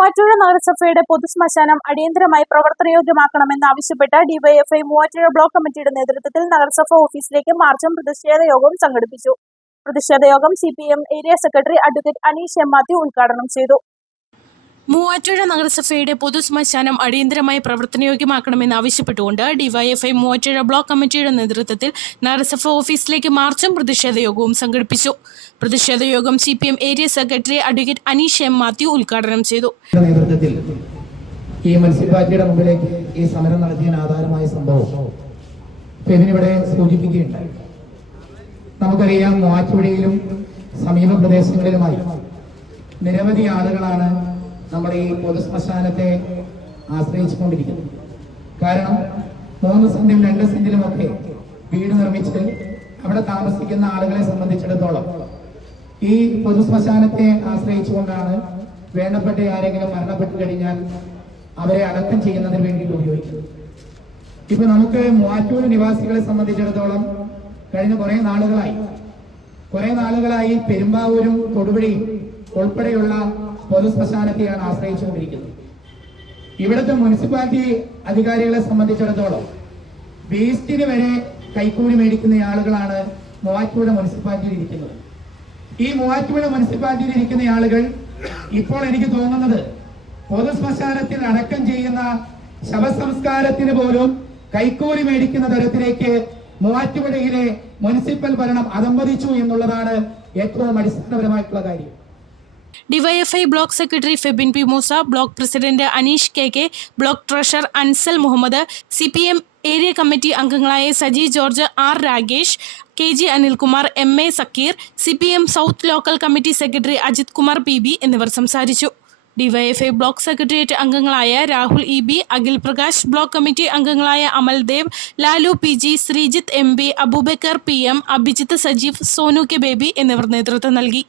മൂവാറ്റുപുഴ നഗരസഭയുടെ പൊതുശ്മശാനം അടിയന്തരമായി പ്രവർത്തനയോഗ്യമാക്കണമെന്നാവശ്യപ്പെട്ട് DYFI Muvattupuzha block കമ്മിറ്റിയുടെ നേതൃത്വത്തിൽ നഗരസഭ ഓഫീസിലേക്ക് മാർച്ചും പ്രതിഷേധ യോഗവും സംഘടിപ്പിച്ചു. പ്രതിഷേധ യോഗം C area secretary advocate Aneesh M Mathew ഉദ്ഘാടനം ചെയ്തു. മൂവാറ്റുപുഴ നഗരസഭയുടെ പൊതുശ്മശാനം അടിയന്തരമായി പ്രവർത്തനയോഗ്യമാക്കണമെന്ന് ആവശ്യപ്പെട്ടുകൊണ്ട് ഡിവൈഎഫ്ഐ മൂവാറ്റുപുഴ ബ്ലോക്ക് കമ്മിറ്റിയുടെ നേതൃത്വത്തിൽ നഗരസഭ ഓഫീസിലേക്ക് മാർച്ചും പ്രതിഷേധ യോഗവും സംഘടിപ്പിച്ചു. പ്രതിഷേധ യോഗം C P M area secretary advocate Aneesh M Mathew ഉദ്ഘാടനം ചെയ്തു. ഈ മുനിസിപ്പാലിറ്റിയുടെ മുമ്പിലേക്ക് ഈ സമരം നടത്തിയതിന് ആധാരമായ സംഭവം ഇതിനിവിടെ നമുക്കറിയാം മൂവാറ്റുപുഴയിലും സമീപ പ്രദേശങ്ങളിലുമായി നിരവധി ആളുകളാണ് നമ്മൾ ഈ പൊതുശ്മശാനത്തെ ആശ്രയിച്ചുകൊണ്ടിരിക്കുന്നത് കാരണം മൂന്ന് സെന്റിലും രണ്ട് സെന്റിലും ഒക്കെ വീട് നിർമ്മിച്ച് അവിടെ താമസിക്കുന്ന ആളുകളെ സംബന്ധിച്ചിടത്തോളം ഈ പൊതുശ്മശാനത്തെ ആശ്രയിച്ചുകൊണ്ടാണ് വേണ്ടപ്പെട്ട ആരെങ്കിലും മരണപ്പെട്ടു കഴിഞ്ഞാൽ അവരെ അടക്കം ചെയ്യുന്നതിന് വേണ്ടിയിട്ട് ഉപയോഗിക്കുന്നത്. ഇപ്പൊ നമുക്ക് മൂവാറ്റൂർ നിവാസികളെ സംബന്ധിച്ചിടത്തോളം കഴിഞ്ഞ കുറെ നാളുകളായി കുറെ നാളുകളായി പെരുമ്പാവൂരും തൊടുപുഴയും ഉൾപ്പെടെയുള്ള പൊതുശ്മശാനത്തെയാണ് ആശ്രയിച്ചുകൊണ്ടിരിക്കുന്നത്. ഇവിടുത്തെ മുനിസിപ്പാലിറ്റി അധികാരികളെ സംബന്ധിച്ചിടത്തോളം വേസ്റ്റിന് വരെ കൈക്കൂലി മേടിക്കുന്ന ആളുകളാണ് മൂവാറ്റുപുഴ മുനിസിപ്പാലിറ്റിയിൽ ഇരിക്കുന്നത്. ഈ മൂവാറ്റുപുഴ മുനിസിപ്പാലിറ്റിയിൽ ഇരിക്കുന്ന ആളുകൾ ഇപ്പോൾ എനിക്ക് തോന്നുന്നത് പൊതുശ്മശാനത്തിൽ അടക്കം ചെയ്യുന്ന ശവസംസ്കാരത്തിന് പോലും കൈക്കൂലി മേടിക്കുന്ന തരത്തിലേക്ക് മൂവാറ്റുപുഴയിലെ മുനിസിപ്പൽ ഭരണം അതമ്പതിച്ചു എന്നുള്ളതാണ് ഏറ്റവും അടിസ്ഥാനപരമായിട്ടുള്ള കാര്യം. DYFI block secretary Febin P Moosa block president Aneesh K K block treasurer Ansal Muhammad C P M area committee അംഗങ്ങളായ Saji George R Ragesh K G Anilkumar M A Sakkir C P M south local committee secretary Ajith Kumar P B എന്നിവർ സംസാരിച്ചു. DYFI block secretariat അംഗങ്ങളായ Rahul E B Akhil Prakash block committee അംഗങ്ങളായ Amaldev Lalu P G Sreejith M B Abubakar P M Abhijith Sajeev Sonu K Baby എന്നിവർ നേതൃത്വം നൽകി.